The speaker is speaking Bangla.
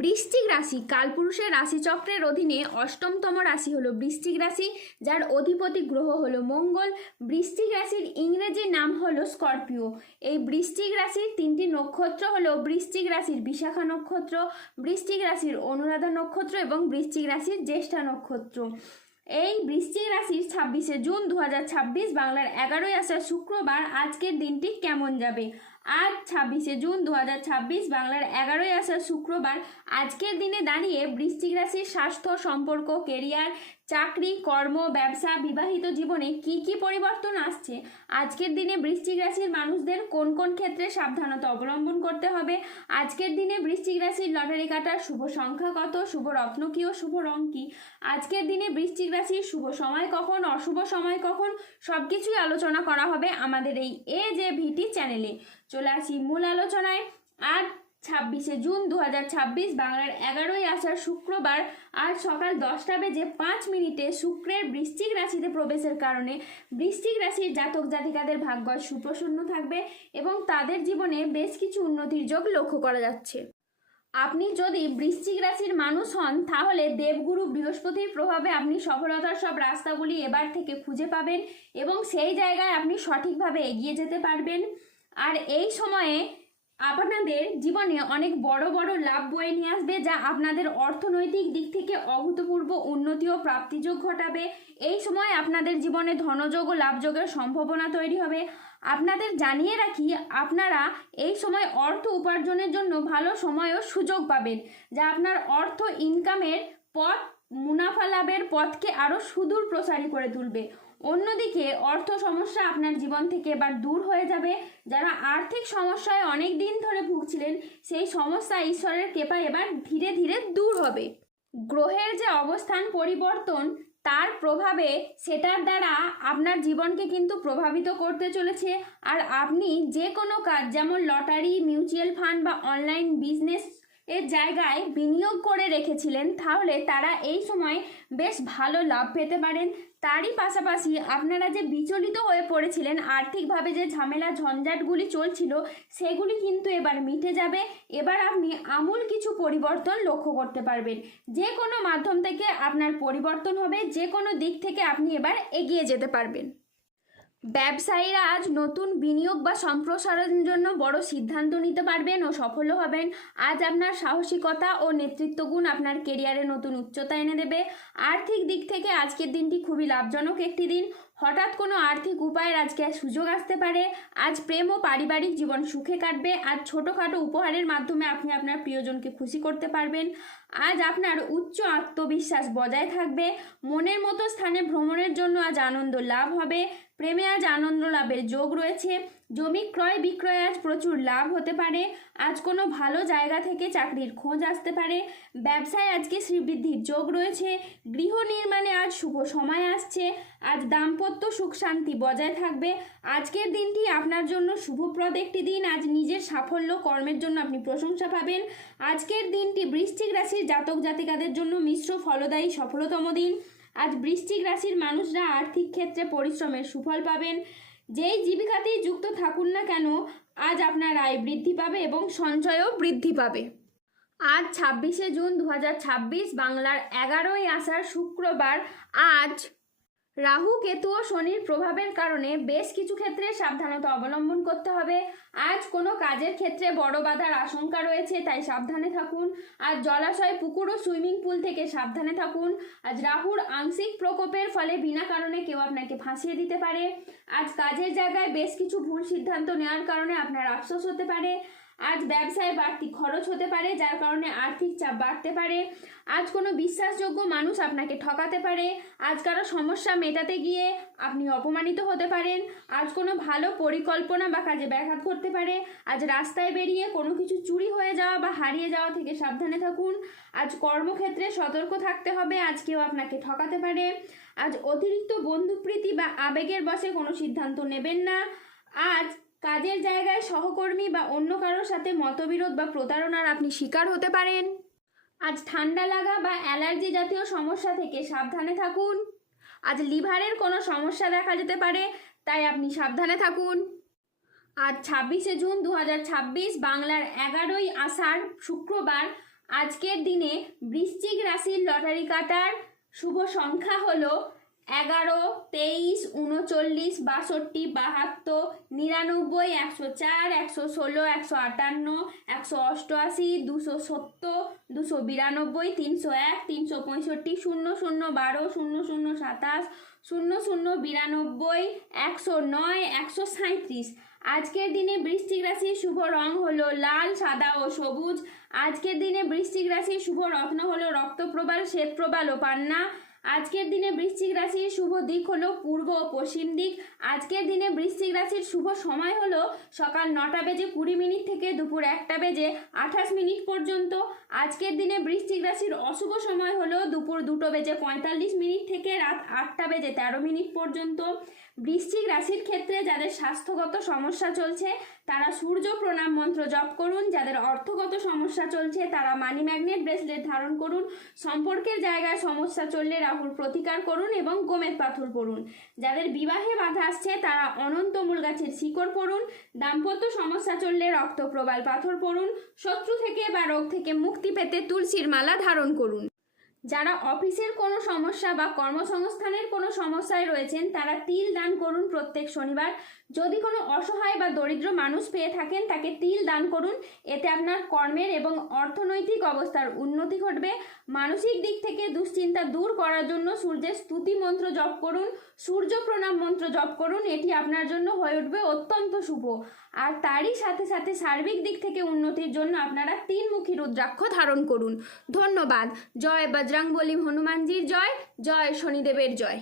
বৃশ্চিক রাশি কালপুরুষের রাশিচক্রের অধীনে অষ্টমতম রাশি হলো বৃশ্চিক রাশি, যার অধিপতি গ্রহ হলো মঙ্গল। বৃশ্চিক রাশির ইংরেজি নাম হলো স্করপিও। এই বৃশ্চিক রাশির তিনটি নক্ষত্র হলো বৃশ্চিক রাশির বিশাখা নক্ষত্র, বৃশ্চিক রাশির অনুরাধা নক্ষত্র এবং বৃশ্চিক রাশির জ্যেষ্ঠা নক্ষত্র। এই বৃশ্চিক রাশির 26শে জুন 2026 বাংলার 11ই আষাঢ় শুক্রবার আজকের দিনটি কেমন যাবে। আজ 26শে জুন 2026 বাংলার 11ই আষাঢ় শুক্রবার আজকের দিনে দাঁড়িয়ে বৃশ্চিক রাশির স্বাস্থ্য, সম্পর্ক, কেরিয়ার, চাকরি, কর্ম, ব্যবসা, বিবাহিত জীবনে কি কি পরিবর্তন আসছে, আজকের দিনে বৃশ্চিক রাশির মানুষদের কোন কোন ক্ষেত্রে সাবধানতা অবলম্বন করতে হবে, আজকের দিনে বৃশ্চিক রাশির লটারি কাটার শুভ সংখ্যা কত, শুভ রত্ন কি ও শুভ রং কি, আজকের দিনে বৃশ্চিক রাশির শুভ সময় কখন, অশুভ সময় কখন, সবকিছুই আলোচনা করা হবে আমাদের এই AJVT চ্যানেলে। চলে আসি মূল আলোচনায়। আজ 26শে জুন 2026 বাংলার 11ই আষাঢ় শুক্রবার আজ সকাল 10টা বেজে 5 মিনিটে শুক্রের বৃশ্চিক রাশিতে প্রবেশের কারণে বৃশ্চিক রাশির জাতক জাতিকাদের ভাগ্য সুপ্রসন্ন থাকবে এবং তাদের জীবনে বেশ কিছু উন্নতির যোগ লক্ষ্য করা যাচ্ছে। আপনি যদি বৃশ্চিক রাশির মানুষ হন তাহলে দেবগুরু বৃহস্পতির প্রভাবে আপনি সফলতার সব রাস্তাগুলি এবার থেকে খুঁজে পাবেন এবং সেই জায়গায় আপনি সঠিকভাবে এগিয়ে যেতে পারবেন। আর এই সময়ে আপনাদের জীবনে অনেক বড় বড় লাভ বয়ে নিয়ে আসবে, যা আপনাদের অর্থনৈতিক দিক থেকে অভূতপূর্ব উন্নতি ও প্রাপ্তিযোগ ঘটাবে। এই সময় আপনাদের জীবনে ধনযোগ ও লাভযোগের সম্ভাবনা তৈরি হবে। আপনাদের জানিয়ে রাখি, আপনারা এই সময় অর্থ উপার্জনের জন্য ভালো সময় ও সুযোগ পাবেন, যা আপনার অর্থ ইনকামের পথ, মুনাফা লাভের পথকে আরও সুদূর প্রসারী করে তুলবে। অন্যদিকে অর্থ সমস্যা আপনার জীবন থেকে এবার দূর হয়ে যাবে। যারা আর্থিক সমস্যায় অনেক দিন ধরে ভুগছিলেন, সেই সমস্যা ঈশ্বরের কৃপায় এবার ধীরে ধীরে দূর হবে। গ্রহের যে অবস্থান পরিবর্তন, তার প্রভাবে সেটার দ্বারা আপনার জীবনকে কিন্তু প্রভাবিত করতে চলেছে। আর আপনি যে কোনো কাজ, যেমন লটারি, মিউচুয়াল ফান্ড বা অনলাইন বিজনেস এর জায়গায় বিনিয়োগ করে রেখেছিলেন, তাহলে তারা এই সময় বেশ ভালো লাভ পেতে পারেন। তারই পাশাপাশি আপনারা যে বিচলিত হয়ে পড়েছিলেন, আর্থিকভাবে যে ঝামেলা ঝঞ্ঝাটগুলি চলছিল, সেগুলি কিন্তু এবার মিটে যাবে। এবার আপনি আমূল কিছু পরিবর্তন লক্ষ্য করতে পারবেন। যে কোনো মাধ্যম থেকে আপনার পরিবর্তন হবে, যে কোনো দিক থেকে আপনি এবার এগিয়ে যেতে পারবেন। ব্যবসায়ীরা আজ নতুন বিনিয়োগ বা সম্প্রসারণের জন্য বড় সিদ্ধান্ত নিতে পারবেন ও সফল হবেন। আজ আপনার সাহসিকতা ও নেতৃত্ব গুণ আপনার কেরিয়ারে নতুন উচ্চতা এনে দেবে। আর্থিক দিক থেকে আজকের দিনটি খুবই লাভজনক একটি দিন। হঠাৎ কোনো আর্থিক উপায়ের আজকে সুযোগ আসতে পারে। আজ প্রেম ও পারিবারিক জীবন সুখে কাটবে। আজ ছোটোখাটো উপহারের মাধ্যমে আপনি আপনার প্রিয়জনকে খুশি করতে পারবেন। আজ আপনার উচ্চ আত্মবিশ্বাস বজায় থাকবে। মনের মতো স্থানে ভ্রমণের জন্য আজ আনন্দ লাভ হবে। প্রেমে আজ আনন্দ লাভের যোগ রয়েছে। জমি ক্রয় বিক্রয়ে আজ প্রচুর লাভ হতে পারে। আজ কোনো ভালো জায়গা থেকে চাকরির খোঁজ আসতে পারে। ব্যবসায় আজকে শ্রীবৃদ্ধির যোগ রয়েছে। গৃহ নির্মাণে আজ শুভ সময় আসছে। আজ দাম্পত্য সুখ শান্তি বজায় থাকবে। আজকের দিনটি আপনার জন্য শুভপ্রদ একটি দিন। আজ নিজের সাফল্য কর্মের জন্য আপনি প্রশংসা পাবেন। আজকের দিনটি বৃশ্চিক রাশির জাতক জাতিকাদের জন্য মিশ্র ফলদায়ী সফলতম দিন। আজ বৃশ্চিক রাশির মানুষরা আর্থিক ক্ষেত্রে পরিশ্রমের সুফল পাবেন। যেই জীবিকাতেই যুক্ত থাকুন না কেন, আজ আপনার আয় বৃদ্ধি পাবে এবং সঞ্চয়ও বৃদ্ধি পাবে। আজ 26শে জুন 2026 বাংলার 11ই আষাঢ় শুক্রবার আজ রাহু, কেতু ও শনির প্রভাবের কারণে বেশ কিছু ক্ষেত্রে সাবধানতা অবলম্বন করতে হবে। আজ কোনো কাজের ক্ষেত্রে বড় বাধার আশঙ্কা রয়েছে, তাই সাবধানে থাকুন। আজ জলাশয়, পুকুর ও সুইমিং পুল থেকে সাবধানে থাকুন। আজ রাহুর আংশিক প্রকোপের ফলে বিনা কারণে কেউ আপনাকে ফাঁসিয়ে দিতে পারে। আজ কাজের জায়গায় বেশ কিছু ভুল সিদ্ধান্ত নেওয়ার কারণে আপনার আফসোস হতে পারে। আজ ব্যবসায় বাড়তি খরচ হতে পারে, যার কারণে আর্থিক চাপ বাড়তে পারে। আজ কোনো বিশ্বাসযোগ্য মানুষ আপনাকে ঠকাতে পারে। আজ কারো সমস্যা মেটাতে গিয়ে আপনি অপমানিত হতে পারেন। আজ কোনো ভালো পরিকল্পনা বা কাজে ব্যাঘাত ঘটতে পারে। আজ রাস্তায় বেরিয়ে কোনো কিছু চুরি হয়ে যাওয়া বা হারিয়ে যাওয়া থেকে সাবধানে থাকুন। আজ কর্মক্ষেত্রে সতর্ক থাকতে হবে, আজ কেউ আপনাকে ঠকাতে পারে। আজ অতিরিক্ত বন্ধুপ্রীতি বা আবেগের বশে কোনো সিদ্ধান্ত নেবেন না। আজ কাজের জায়গায় সহকর্মী বা অন্য কারোর সাথে মতবিরোধ বা প্রতারণার আপনি শিকার হতে পারেন। আজ ঠান্ডা লাগা বা অ্যালার্জি জাতীয় সমস্যা থেকে সাবধানে থাকুন। আজ লিভারের কোনো সমস্যা দেখা যেতে পারে, তাই আপনি সাবধানে থাকুন। আজ 26শে জুন 2026 বাংলার 11ই আষাঢ় শুক্রবার আজকের দিনে বৃশ্চিক রাশির লটারি কাটার শুভ সংখ্যা হলো 11, 23, 39, 62, 72, 99, 104, 116, 158, 188, 270, 292, 301, 365, 00, 12, 00, 27, 00, 92, 109, 137। আজকের দিনে বৃশ্চিক রাশির শুভ রং হলো লাল, সাদা ও সবুজ। আজকের দিনে বৃশ্চিক রাশির শুভ রত্ন হলো রক্তপ্রবাল, শ্বেতপ্রবাল ও পান্না। আজকের দিনে বৃশ্চিক রাশির শুভ দিক হলো পূর্ব ও পশ্চিম দিক। আজকের দিনে বৃশ্চিক রাশির শুভ সময় হলো সকাল 9:20 থেকে দুপুর 1:28 পর্যন্ত। আজকের দিনে বৃশ্চিক রাশির অশুভ সময় হলো দুপুর 2:45 থেকে রাত 8:13 পর্যন্ত। বৃশ্চিক রাশির ক্ষেত্রে যাদের স্বাস্থ্যগত সমস্যা চলছে তারা সূর্য প্রণাম মন্ত্র জপ করুন। যাদের অর্থগত সমস্যা চলছে তারা মানি ম্যাগনেট ব্রেসলেট ধারণ করুন। সম্পর্কের জায়গায় সমস্যা চললে রাহুর প্রতিকার করুন এবং গোমেদ পাথর পড়ুন। যাদের বিবাহে বাধা আসছে তারা অনন্ত মূল গাছের শিকড় পড়ুন। দাম্পত্য সমস্যা চললে রক্তপ্রবাল পাথর পড়ুন। শত্রু থেকে বা রোগ থেকে মুক্তি পেতে তুলসীর মালা ধারণ করুন। যারা অফিসের কোনো সমস্যা বা কর্মসংস্থানের কোনো সমস্যায় রয়েছেন তারা তিল দান করুন প্রত্যেক শনিবার। যদি কোনো অসহায় বা দরিদ্র মানুষ পেয়ে থাকেন তাকে তিল দান করুন। এতে আপনার কর্মের এবং অর্থনৈতিক অবস্থার উন্নতি ঘটবে। মানসিক দিক থেকে দুশ্চিন্তা দূর করার জন্য সূর্যের স্তুতি মন্ত্র জপ করুন, সূর্য প্রণাম মন্ত্র জপ করুন। এটি আপনার জন্য হয়ে উঠবে অত্যন্ত শুভ। আর তারই সাথে সাথে সার্বিক দিক থেকে উন্নতির জন্য আপনারা 3মুখী রুদ্রাক্ষ ধারণ করুন। ধন্যবাদ। জয় বজরংবলী হনুমানজির জয়, জয় শনিদেবের জয়।